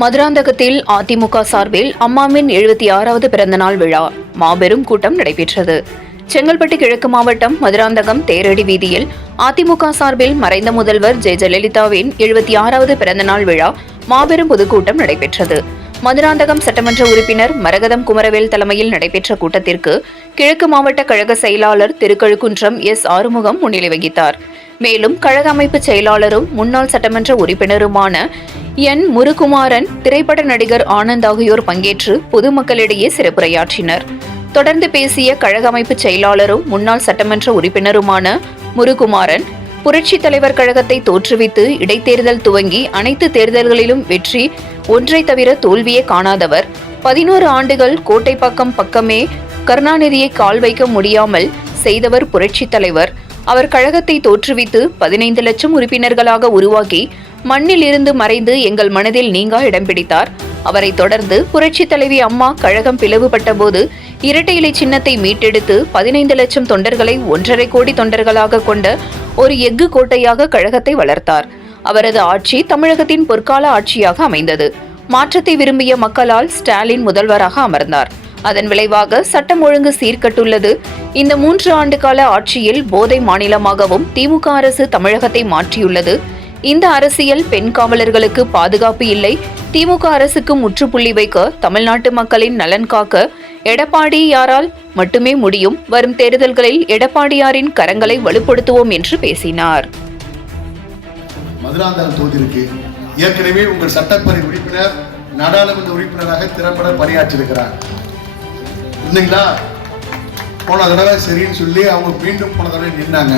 மதுராந்தகத்தில் அதிமுக சார்பில் அம்மாவின் 76வது பிறந்தநாள் விழா மாபெரும் கூட்டம் நடைபெற்றது. செங்கல்பட்டு கிழக்கு மாவட்டம் மதுராந்தகம் தேரடி வீதியில் அதிமுக சார்பில் மறைந்த முதல்வர் ஜெயலலிதாவின் 76வது பிறந்தநாள் விழா மாபெரும் பொதுக்கூட்டம் நடைபெற்றது. மதுராந்தகம் சட்டமன்ற உறுப்பினர் மரகதம் குமரவேல் தலைமையில் நடைபெற்ற கூட்டத்திற்கு கிழக்கு மாவட்ட கழக செயலாளர் திருக்கழுக்குன்றம் எஸ். ஆறுமுகம் முன்னிலை வகித்தார். மேலும் கழக அமைப்பு செயலாளரும் முன்னாள் சட்டமன்ற உறுப்பினருமான என். முருகுமாரன், திரைப்பட நடிகர் ஆனந்த் ஆகியோர் பங்கேற்று பொதுமக்களிடையே சிறப்புரையாற்றினர். தொடர்ந்து பேசிய கழக அமைப்பு செயலாளரும் முன்னாள் சட்டமன்ற உறுப்பினருமான முருகுமாரன், புரட்சித் தலைவர் கழகத்தை தோற்றுவித்து இடைத்தேர்தல் துவங்கி அனைத்து தேர்தல்களிலும் வெற்றி ஒன்றை தவிர தோல்வியே காணாதவர், 11 ஆண்டுகள் கோட்டைப்பாக்கம் பக்கமே கருணாநிதியை கால் வைக்க முடியாமல் செய்தவர் புரட்சித் தலைவர். அவர் கழகத்தை தோற்றுவித்து 15 லட்சம் உறுப்பினர்களாக உருவாக்கி மண்ணில் இருந்து மறைந்து எங்கள் மனதில் நீங்கா இடம் பிடித்தார். அவரை தொடர்ந்து புரட்சித் தலைவி அம்மா கழகம் பிளவுபட்ட போது இரட்டை இலை சின்னத்தை மீட்டெடுத்து 15 லட்சம் தொண்டர்களை 1.5 கோடி தொண்டர்களாக கொண்ட ஒரு எஃகு கோட்டையாக கழகத்தை வளர்த்தார். அவரது ஆட்சி தமிழகத்தின் பொற்கால ஆட்சியாக அமைந்தது. மாற்றத்தை விரும்பிய மக்களால் ஸ்டாலின் முதல்வராக அமர்ந்தார். அதன் விளைவாக சட்டம் ஒழுங்கு சீர்கட்டுள்ளது. இந்த 3 ஆண்டு கால ஆட்சியில் போதை மாநிலமாகவும் திமுக அரசு தமிழகத்தை மாற்றியுள்ளது. இந்த அரசியல் பெண் காவலர்களுக்கு பாதுகாப்பு இல்லை. திமுக அரசுக்கு முற்றுப்புள்ளி வைக்க தமிழ்நாட்டு மக்களின் நலன் காக்க எடப்பாடியாரால் மட்டுமே முடியும். வரும் தேர்தல்களில் எடப்பாடியாரின் கரங்களை வலுப்படுத்துவோம் என்று பேசினார். மதுராந்தகம் தொகுதிக்கு ஏற்கனவே உங்கள் சட்டப்பேரவை உறுப்பினர் நாடாளுமன்ற உறுப்பினராக திறம்பட பணியாற்றியிருக்கிறார். இல்லைங்களா? போன தடவை சரின்னு சொல்லி அவங்க மீண்டும் போன தடவை நின்னாங்க.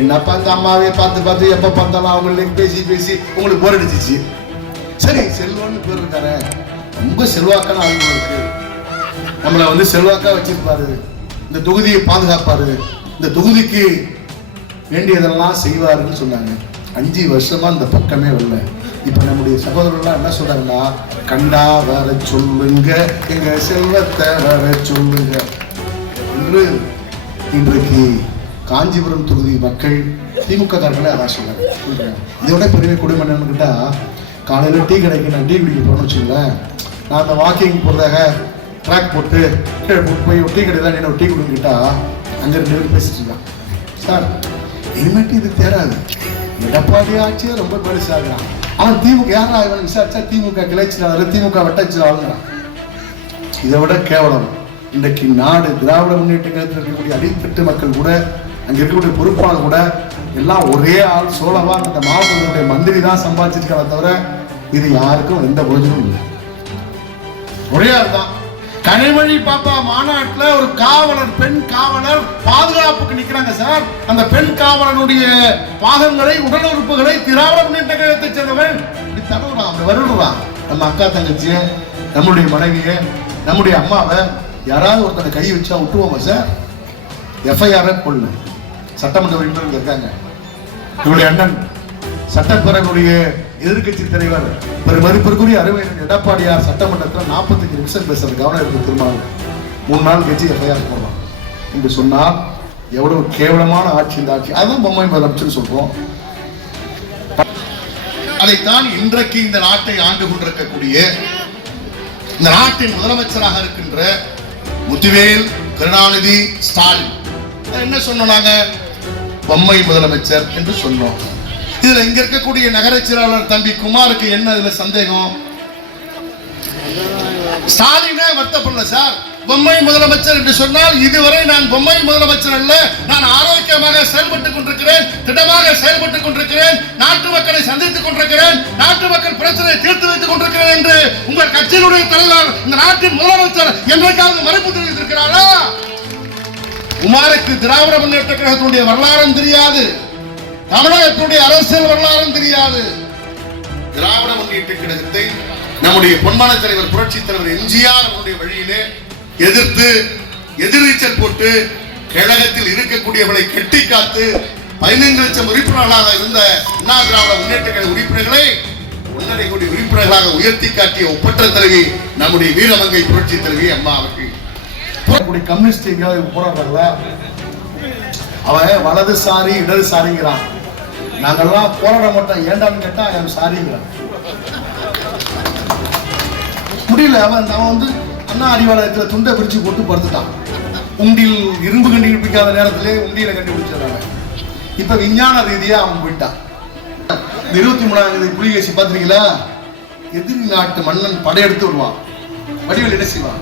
என்னப்பா அந்த அம்மாவே பார்த்து எப்ப பார்த்தாலும் அவங்களுக்கு பேசி உங்களுக்கு போர் அடிச்சிச்சு. சரி, செல்வம்னு பேர் இருக்காரு, ரொம்ப செல்வாக்கான ஆளுங்க இருக்கு, நம்மளை செல்வாக்கா வச்சிருப்பாரு, இந்த தொகுதியை பாதுகாப்பாரு, இந்த தொகுதிக்கு வேண்டியதெல்லாம் செய்வாருன்னு சொன்னாங்க. 5 வருஷமா இந்த பக்கமே வரல. இப்ப நம்முடைய சகோதரர்கள்லாம் என்ன சொல்றாங்கன்னா, கண்டா வர சொல்லுங்க, எங்க செல்வத்தை வர சொல்லுங்க என்று இன்றைக்கு காஞ்சிபுரம் தொகுதி மக்கள் திமுக காரர்களே அதான் சொல்றாங்க. இதை விட பெரிய கொடுமை என்னன்னு கேட்டா, காலையில் டீ கடைக்கு நான் டீ குடிக்க போறேன்னு வச்சுங்களேன், நான் அந்த வாக்கிங் போறதாக ட்ராக் போட்டு கீழே போட்டு போய் ஒரு டீ கடை தான் ஒரு டீ குடிக்கிட்டா அங்கே 2 பேர் பேசிட்டு இருக்கான். சார், இனிமேட்டு இது தேராது, எடப்பாடி ஆட்சியே ரொம்ப பெருசாகிறான். அவன் திமுக யாரா இவன் விசாரிச்சா திமுக கிளைச்சினாலும் திமுக வெட்டச்சினாலும். இதை விட கேவலம் இன்றைக்கு நாடு திராவிட முன்னேற்ற கழகத்தில் இருக்கக்கூடிய அடித்தட்டு மக்கள் கூட, அங்கே இருக்கக்கூடிய பொறுப்பாளர் கூட எல்லாம் ஒரே ஆள் சோழவா அந்த மாவட்டத்தினுடைய மந்திரி தான் சம்பாதிச்சிருக்காங்க தவிர இது யாருக்கும் எந்த பிரயோஜனமும் இல்லை. ஒரே ஆள் தான். கனிமொழி பாப்பா மாநாட்டில் ஒரு காவலர், பெண் காவலர் பாதுகாப்புக்கு நிற்கிறாங்க சார். அந்த பெண் காவலனுடைய பாகங்களை, உடல் உறுப்புகளை திராவிட முன்னேற்ற கழகத்தை சேர்ந்தவன் இப்படி தடவுறான், வருடுறான். நம்ம அக்கா தங்கச்சிய, நம்முடைய மனைவிய, நம்முடைய அம்மாவை யாராவது ஒருத்தனை கை வச்சா விட்டுவோமா சார்? எஃப்ஐஆர் போடல. சட்டமன்ற உறுப்பினர்கள் இருக்காங்க. இவருடைய அண்ணன் சட்டப்பேரவையுடைய எதிர்கட்சி தலைவர் மதிப்பிற்குரிய அறிவியல் எடப்பாடியார் சட்டமன்றத்தில் 45 நிமிஷம் பேசுறது கவனம் இருக்கு. திருமாவளவன் 3 நாள் கட்சி எஃப்ஐஆர் போடலாம் என்று சொன்னால் எவ்வளவு கேவலமான ஆட்சி இந்த ஆட்சி. அதான் பொம்மை முதலமைச்சர் சொல்றோம். அதைத்தான் இன்றைக்கு இந்த நாட்டை ஆண்டு கொண்டிருக்கக்கூடிய இந்த நாட்டின் முதலமைச்சராக இருக்கின்ற முத்துவேல் கருணாநிதி ஸ்டாலின் என்ன சொன்னோம்? நாங்க பொம்மை முதலமைச்சர் என்று சொன்னோம். இதுல இங்க இருக்கக்கூடிய நகர செயலாளர் தம்பி குமாருக்கு என்ன இதுல சந்தேகம்? ஸ்டாலினே வருத்தப்படல சார். பொம்மை முதலமைச்சர் என்று சொன்னால் இதுவரை நான் பொம்மை முதலமைச்சர் அல்ல, நான் ஆரோக்கியமாக செயல்பட்டுக் கொண்டிருக்கிறேன், திட்டமாக செயல்பட்டுக் கொண்டிருக்கிறேன், நாட்டு மக்களை சந்தித்துக் கொண்டிருக்கிறேன், நாட்டு மக்கள் பிரச்சனையை தீர்த்து வைத்துக் கொண்டிருக்கிறேன் என்று உங்கள் கட்சியினுடைய தலைவர், இந்த நாட்டின் முதலமைச்சர் என்றைக்காவது மறுப்பு தெரிவித்திருக்கிறாரா? குமாருக்கு திராவிட முன்னேற்ற கழகத்தினுடைய வரலாறும் தெரியாது, தமிழகத்தினுடைய அரசியல் வரலாறும் தெரியாது. திராவிட முன்னேற்ற கழகத்தை நம்முடைய பொன்மான தலைவர் புரட்சி தலைவர் எம்ஜிஆர் அவருடைய வழியிலே எதிர்த்து எதிர்நீச்சல் போட்டு கழகத்தில் இருக்கக்கூடியவர்களை கட்டி காத்து 15 லட்சம் உறுப்பினர்களாக இருந்த அண்ணா திராவிட முன்னேற்ற கழக உறுப்பினர்களை 1.5 கோடி உறுப்பினர்களாக உயர்த்தி காட்டிய ஒப்பற்ற தலைவி நம்முடைய வீரமங்கை புரட்சி தலைவி அம்மா அவர்கள். கம்யூனிஸ்ட் போராடுறாங்களா? அவன் வலதுசாரி இடதுசாரிங்கிறான். நாங்கெல்லாம் போராட மாட்டோம், ஏண்டான்னு கேட்டா சாரிங்கிறான். முடியல. அவன் வந்து அண்ணா அறிவாலயத்தில் துண்டை பிரித்து போட்டு படுத்துட்டான். உண்டியில் இரும்பு கண்டுபிடிக்காத நேரத்திலே உண்டியில கண்டுபிடிச்சாங்க. இப்ப விஞ்ஞான ரீதியா அவன் போயிட்டான். 23ஆம் புலிகேசி பாத்தீங்களா? எதிரி நாட்டு மன்னன் படையெடுத்து வருவான். வடிவேல் என்ன செய்வான்?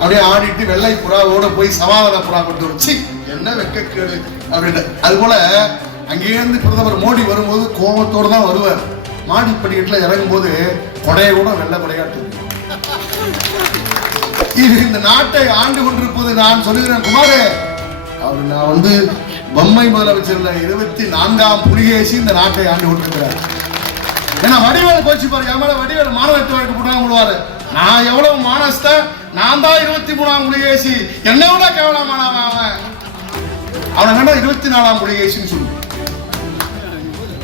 அப்படியே ஆடிட்டு வெள்ளை புறாவோட போய் சமாதான புறா கொண்டு வச்சு என்ன வெக்கேடு அப்படின்னு. அது போல அங்கேயிருந்து பிரதமர் மோடி வரும்போது கோபத்தோடு தான் வருவார். மாடி படிக்கட்டில் இறங்கும் போது கொடையை கூட வெள்ளை கொடையாட்டு. இது இந்த நாட்டை ஆண்டு கொண்டிருப்பது நான் சொல்லுகிறேன் குமாரே. அவர் நான் வந்து பொம்மை முதலமைச்சர்ல 24ஆம் புலிகேசி இந்த நாட்டை ஆண்டு கொண்டிருக்கிறார். ஏன்னா வடிவேல் கோச்சு பாரு, என் மேல வடிவேல் மானவெட்டு வழக்கு போட்டாங்க போடுவாரு. நான் எவ்வளவு மானஸ்த, நான் தான் 23ஆம் புலிகேசி, என்னை விட கேவலமானவன் அவன். அவனை வேண்டா 24ஆம் புலிகேசின்னு சொல்லு.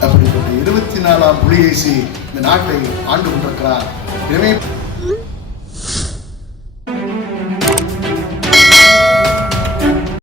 அப்படிப்பட்ட 24ஆம் புலிகேசி இந்த நாட்டை ஆண்டு கொண்டிருக்கிறார். எனவே